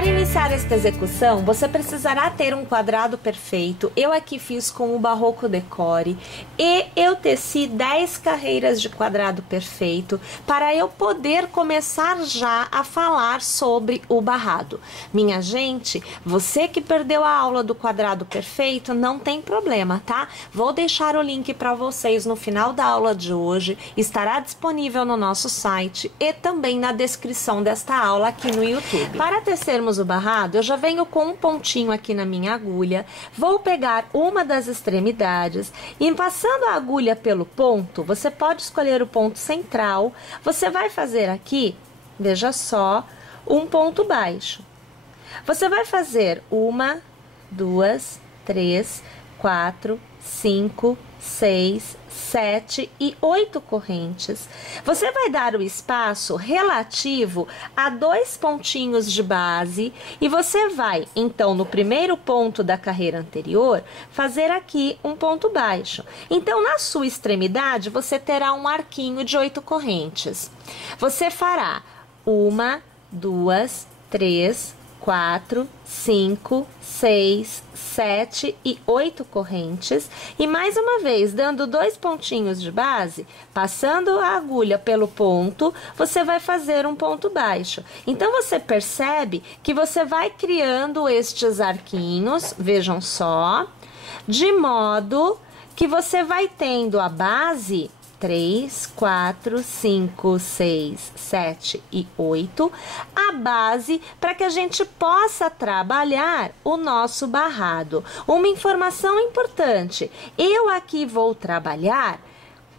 Para iniciar esta execução, você precisará ter um quadrado perfeito. Eu aqui fiz com o Barroco Decore e eu teci 10 carreiras de quadrado perfeito para eu poder começar já a falar sobre o barrado. Minha gente, você que perdeu a aula do quadrado perfeito, não tem problema, tá? Vou deixar o link para vocês no final da aula de hoje, estará disponível no nosso site e também na descrição desta aula aqui no YouTube. Para tecermos o barrado, eu já venho com um pontinho aqui na minha agulha, vou pegar uma das extremidades e passando a agulha pelo ponto, você pode escolher o ponto central, você vai fazer aqui, veja só, um ponto baixo. Você vai fazer 1, 2, 3, 4, 5, 6, 7 e 8 correntes. Você vai dar o espaço relativo a 2 pontinhos de base e você vai, então, no primeiro ponto da carreira anterior, fazer aqui um ponto baixo. Então, na sua extremidade, você terá um arquinho de 8 correntes. Você fará 1, 2, 3, 4, 5, 6, 7 e 8 correntes. E mais uma vez, dando 2 pontinhos de base, passando a agulha pelo ponto, você vai fazer um ponto baixo. Então, você percebe que você vai criando estes arquinhos, vejam só, de modo que você vai tendo a base 3, 4, 5, 6, 7 e 8, a base para que a gente possa trabalhar o nosso barrado. Uma informação importante, eu aqui vou trabalhar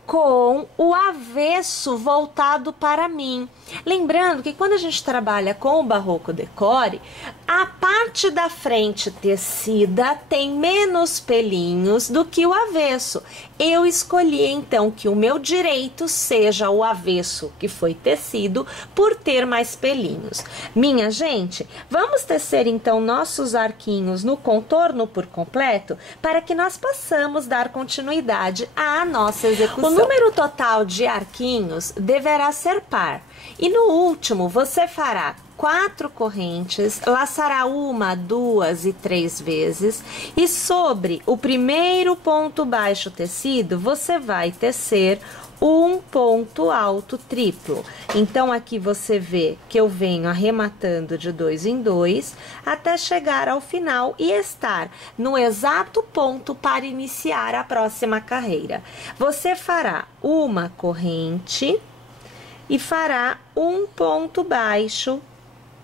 com o avesso voltado para mim. Lembrando que quando a gente trabalha com o Barroco Decore, a parte da frente tecida tem menos pelinhos do que o avesso. Eu escolhi então que o meu direito seja o avesso que foi tecido por ter mais pelinhos. Minha gente, vamos tecer então nossos arquinhos no contorno por completo para que nós possamos dar continuidade à nossa execução. O número total de arquinhos deverá ser par. E no último, você fará 4 correntes, laçará 1, 2 e 3 vezes. E sobre o primeiro ponto baixo tecido, você vai tecer um ponto alto triplo. Então, aqui você vê que eu venho arrematando de 2 em 2 até chegar ao final e estar no exato ponto para iniciar a próxima carreira. Você fará uma corrente e fará um ponto baixo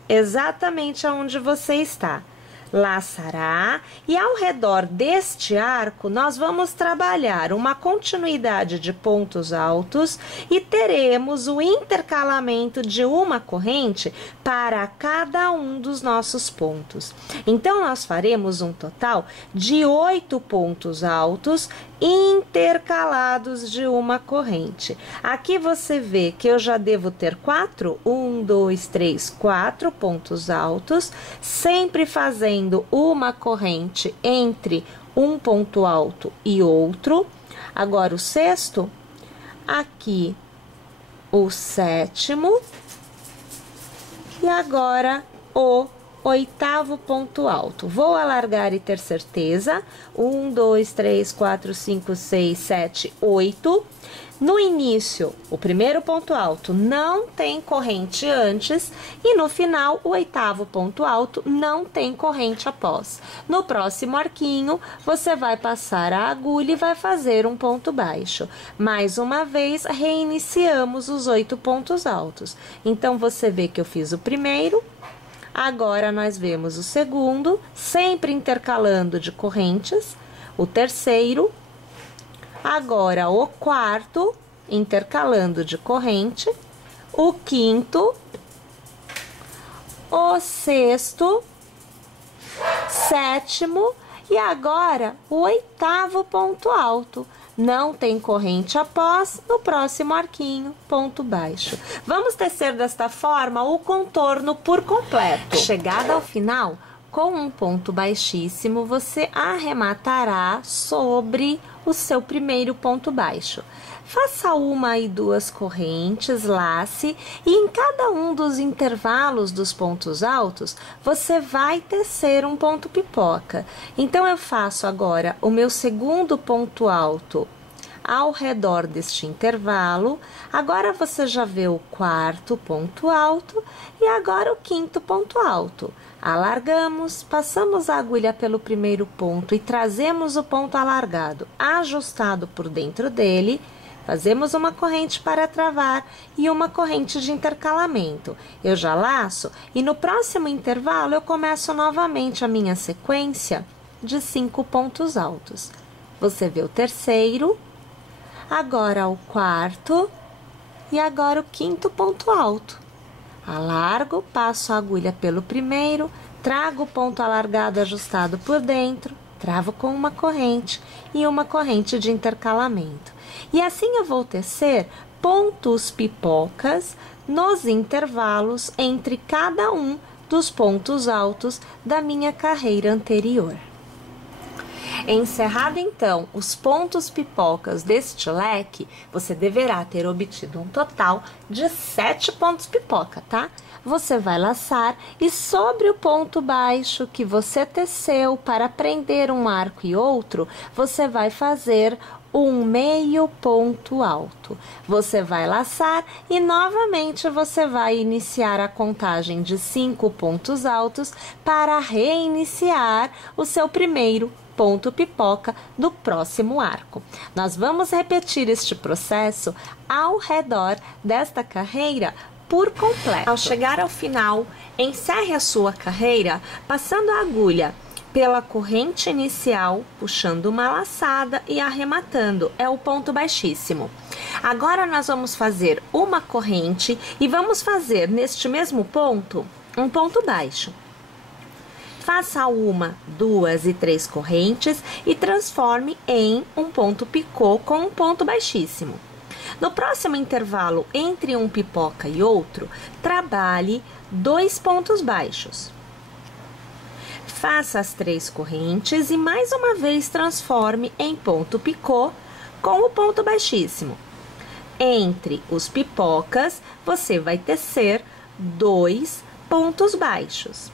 exatamente aonde você está. Laçará e ao redor deste arco nós vamos trabalhar uma continuidade de pontos altos e teremos o intercalamento de uma corrente para cada um dos nossos pontos. Então, nós faremos um total de 8 pontos altos intercalados de uma corrente. Aqui você vê que eu já devo ter 4, 1, 2, 3, 4 pontos altos, sempre fazendo uma corrente entre um ponto alto e outro. Agora o sexto, aqui o sétimo e agora o 8º ponto alto. Vou alargar e ter certeza. 1, 2, 3, 4, 5, 6, 7, 8. No início, o primeiro ponto alto não tem corrente antes e no final, o 8º ponto alto não tem corrente após. No próximo arquinho, você vai passar a agulha e vai fazer um ponto baixo. Mais uma vez, reiniciamos os 8 pontos altos. Então, você vê que eu fiz o primeiro. Agora, nós vemos o segundo, sempre intercalando de correntes, o terceiro, agora o quarto, intercalando de corrente, o quinto, o sexto, sétimo e agora o 8º ponto alto. Não tem corrente após, no próximo arquinho, ponto baixo. Vamos tecer desta forma o contorno por completo. Chegada ao final, com um ponto baixíssimo, você arrematará sobre o seu primeiro ponto baixo. Faça uma e duas correntes, lace, e em cada um dos intervalos dos pontos altos, você vai tecer um ponto pipoca. Então, eu faço agora o meu segundo ponto alto ao redor deste intervalo. Agora, você já vê o quarto ponto alto e agora o quinto ponto alto. Alargamos, passamos a agulha pelo primeiro ponto e trazemos o ponto alargado ajustado por dentro dele. Fazemos uma corrente para travar e uma corrente de intercalamento. Eu já laço e no próximo intervalo eu começo novamente a minha sequência de 5 pontos altos. Você vê o terceiro, agora o quarto e agora o quinto ponto alto. Alargo, passo a agulha pelo primeiro, trago o ponto alargado ajustado por dentro, travo com uma corrente e uma corrente de intercalamento. E assim eu vou tecer pontos pipocas nos intervalos entre cada um dos pontos altos da minha carreira anterior. Encerrado então os pontos pipocas deste leque, você deverá ter obtido um total de 7 pontos pipoca, tá? Você vai laçar e sobre o ponto baixo que você teceu para prender um arco e outro, você vai fazer um meio ponto alto. Você vai laçar e novamente você vai iniciar a contagem de 5 pontos altos para reiniciar o seu primeiro ponto pipoca do próximo arco. Nós vamos repetir este processo ao redor desta carreira por completo. Ao chegar ao final, encerre a sua carreira passando a agulha pela corrente inicial, puxando uma laçada e arrematando, é o ponto baixíssimo. Agora nós vamos fazer uma corrente e vamos fazer neste mesmo ponto um ponto baixo. Faça uma, duas e três correntes e transforme em um ponto picô com um ponto baixíssimo. No próximo intervalo entre um pipoca e outro, trabalhe 2 pontos baixos. Faça as 3 correntes e mais uma vez transforme em ponto picô com o ponto baixíssimo. Entre os pipocas, você vai tecer 2 pontos baixos.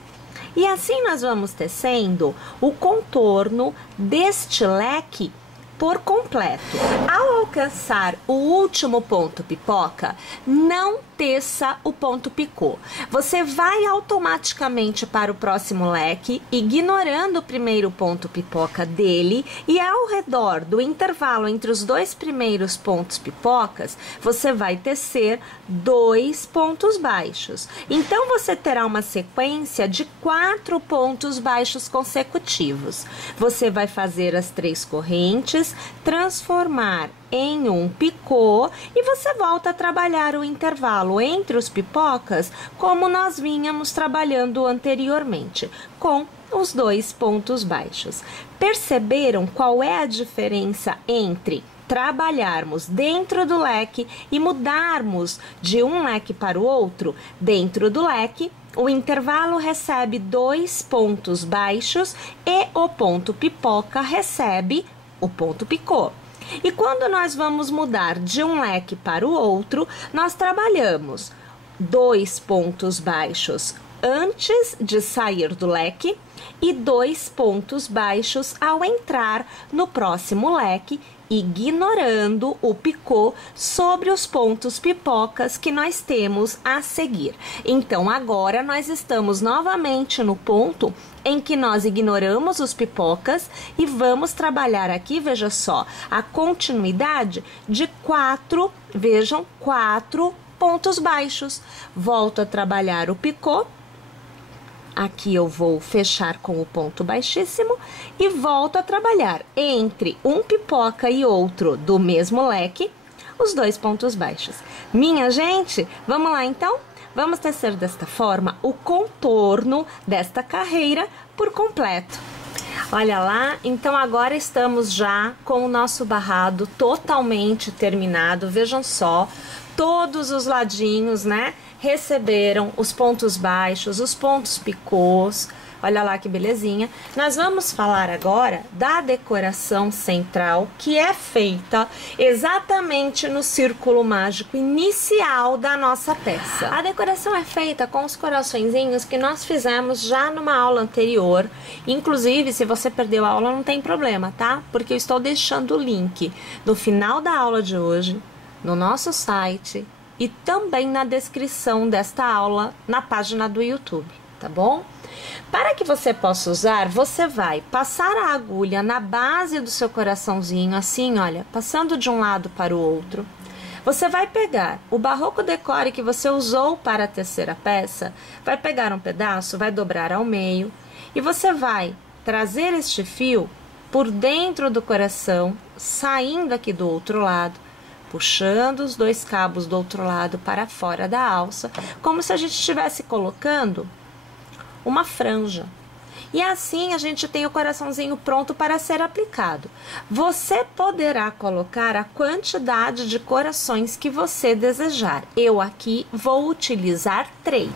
E assim nós vamos tecendo o contorno deste leque por completo. Ao alcançar o último ponto pipoca, não teça o ponto picô. Você vai automaticamente para o próximo leque, ignorando o primeiro ponto pipoca dele, e ao redor do intervalo entre os 2 primeiros pontos pipocas, você vai tecer 2 pontos baixos. Então, você terá uma sequência de 4 pontos baixos consecutivos. Você vai fazer as 3 correntes, transformar em um picô e você volta a trabalhar o intervalo entre os pipocas como nós vínhamos trabalhando anteriormente, com os 2 pontos baixos. Perceberam qual é a diferença entre trabalharmos dentro do leque e mudarmos de um leque para o outro? Dentro do leque, o intervalo recebe 2 pontos baixos e o ponto pipoca recebe o ponto picô. E quando nós vamos mudar de um leque para o outro, nós trabalhamos 2 pontos baixos antes de sair do leque e 2 pontos baixos ao entrar no próximo leque, ignorando o picô sobre os pontos pipocas que nós temos a seguir. Então, agora nós estamos novamente no ponto em que nós ignoramos os pipocas e vamos trabalhar aqui, veja só, a continuidade de 4, vejam, 4 pontos baixos. Volto a trabalhar o picô. Aqui eu vou fechar com o ponto baixíssimo e volto a trabalhar entre um pipoca e outro do mesmo leque, os 2 pontos baixos. Minha gente, vamos lá então? Vamos tecer desta forma o contorno desta carreira por completo. Olha lá, então agora estamos já com o nosso barrado totalmente terminado. Vejam só, todos os ladinhos, né, receberam os pontos baixos, os pontos picôs, Olha lá que belezinha. Nós vamos falar agora da decoração central, que é feita exatamente no círculo mágico inicial da nossa peça. A decoração é feita com os coraçõezinhos que nós fizemos já numa aula anterior. Inclusive, se você perdeu a aula, não tem problema, tá? Porque eu estou deixando o link no final da aula de hoje, no nosso site e também na descrição desta aula na página do YouTube, tá bom? Para que você possa usar, você vai passar a agulha na base do seu coraçãozinho, assim, olha, passando de um lado para o outro. Você vai pegar o barroco decore que você usou para tecer a peça, vai pegar um pedaço, vai dobrar ao meio e você vai trazer este fio por dentro do coração, saindo aqui do outro lado, puxando os dois cabos do outro lado para fora da alça, como se a gente estivesse colocando uma franja. E assim a gente tem o coraçãozinho pronto para ser aplicado. Você poderá colocar a quantidade de corações que você desejar. Eu aqui vou utilizar 3.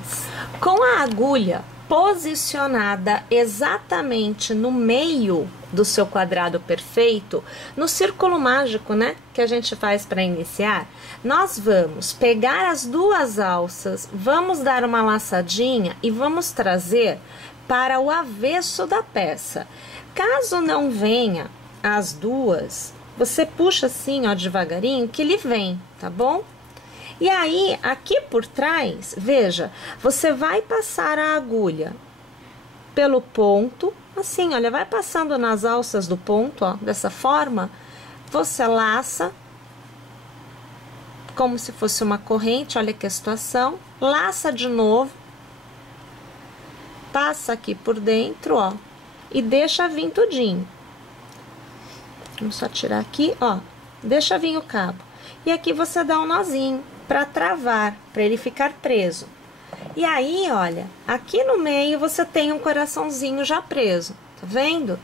Com a agulha posicionada exatamente no meio do seu quadrado perfeito, no círculo mágico, né, que a gente faz para iniciar, nós vamos pegar as duas alças, vamos dar uma laçadinha e vamos trazer para o avesso da peça. Caso não venha as duas, você puxa assim, ó, devagarinho, que ele vem, tá bom? E aí, aqui por trás, veja, você vai passar a agulha pelo ponto, assim, olha, vai passando nas alças do ponto, ó, dessa forma, você laça, como se fosse uma corrente, olha que situação, laça de novo, passa aqui por dentro, ó, e deixa vir tudinho. Vamos só tirar aqui, ó, deixa vir o cabo. E aqui você dá um nozinho para travar, para ele ficar preso. E aí, olha, aqui no meio você tem um coraçãozinho já preso, tá vendo?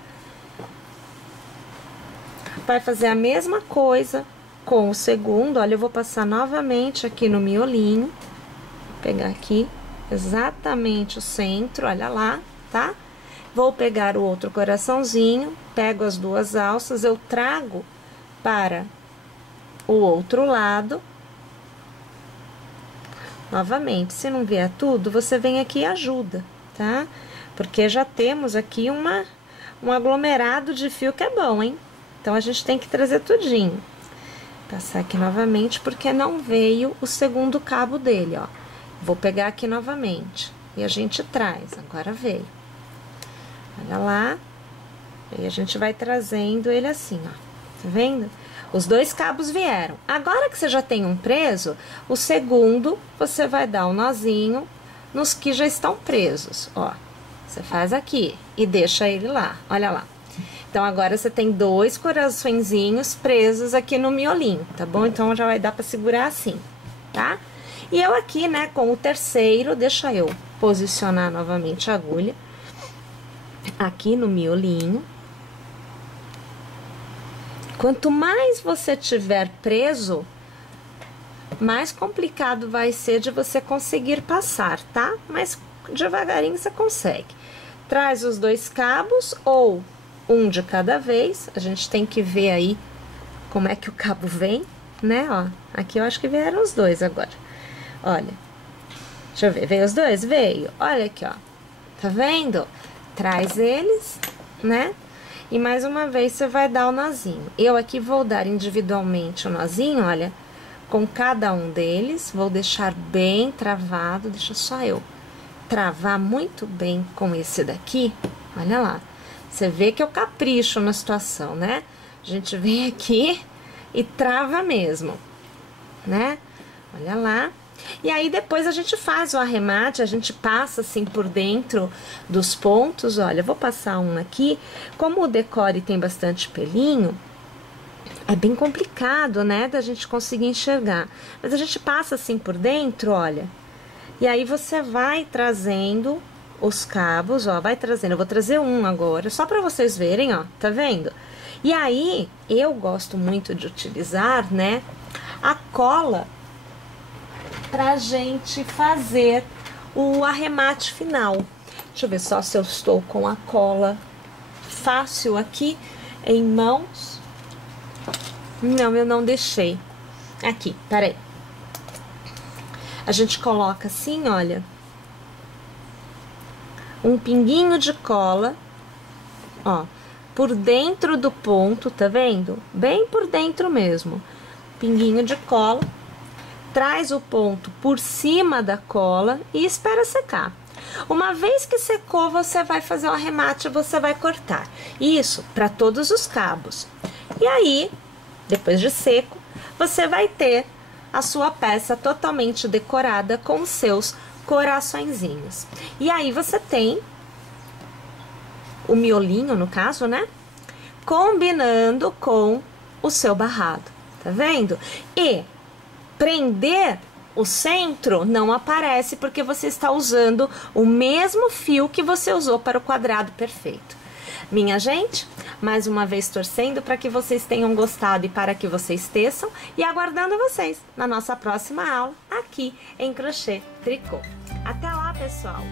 Vai fazer a mesma coisa com o segundo, olha, eu vou passar novamente aqui no miolinho, vou pegar aqui exatamente o centro, olha lá, tá? Vou pegar o outro coraçãozinho, pego as duas alças, eu trago para o outro lado. Novamente, se não vier tudo, você vem aqui e ajuda, tá? Porque já temos aqui um aglomerado de fio que é bom, hein? Então, a gente tem que trazer tudinho. Passar aqui novamente, porque não veio o segundo cabo dele, ó. Vou pegar aqui novamente. E a gente traz, agora veio. Olha lá. E a gente vai trazendo ele assim, ó. Tá vendo? Os dois cabos vieram. Agora que você já tem um preso, o segundo você vai dar um nozinho nos que já estão presos, ó. Você faz aqui e deixa ele lá, olha lá. Então, agora você tem 2 coraçõezinhos presos aqui no miolinho, tá bom? Então, já vai dar pra segurar assim, tá? E eu aqui, né, com o terceiro, deixa eu posicionar novamente a agulha aqui no miolinho. Quanto mais você tiver preso, mais complicado vai ser de você conseguir passar, tá? Mas devagarinho você consegue. Traz os 2 cabos ou um de cada vez. A gente tem que ver aí como é que o cabo vem, né? Ó, aqui eu acho que vieram os 2 agora. Olha, deixa eu ver, veio os 2? Veio. Olha aqui, ó. Tá vendo? Traz eles, né? E mais uma vez você vai dar o nozinho. Eu aqui vou dar individualmente o nozinho, olha, com cada um deles. Vou deixar bem travado, deixa só eu travar muito bem com esse daqui. Olha lá, você vê que eu capricho na situação, né? A gente vem aqui e trava mesmo, né? Olha lá. E aí, depois a gente faz o arremate, a gente passa assim por dentro dos pontos. Olha, eu vou passar um aqui. Como o decore tem bastante pelinho, é bem complicado, né, da gente conseguir enxergar. Mas a gente passa assim por dentro, olha. E aí, você vai trazendo os cabos, ó, vai trazendo. Eu vou trazer um agora, só pra vocês verem, ó, tá vendo? E aí, eu gosto muito de utilizar, né, a cola pra gente fazer o arremate final. Deixa eu ver só se eu estou com a cola fácil aqui em mãos. Não, eu não deixei. Aqui, peraí. A gente coloca assim, olha, um pinguinho de cola, ó, por dentro do ponto, tá vendo? Bem por dentro mesmo. Pinguinho de cola, traz o ponto por cima da cola e espera secar. Uma vez que secou, você vai fazer o arremate, você vai cortar. Isso para todos os cabos. E aí, depois de seco, você vai ter a sua peça totalmente decorada com os seus coraçõezinhos. E aí você tem o miolinho, no caso, né? Combinando com o seu barrado, tá vendo? E prender o centro não aparece porque você está usando o mesmo fio que você usou para o quadrado perfeito. Minha gente, mais uma vez torcendo para que vocês tenham gostado e para que vocês teçam e aguardando vocês na nossa próxima aula aqui em Crochê Tricô. Até lá, pessoal!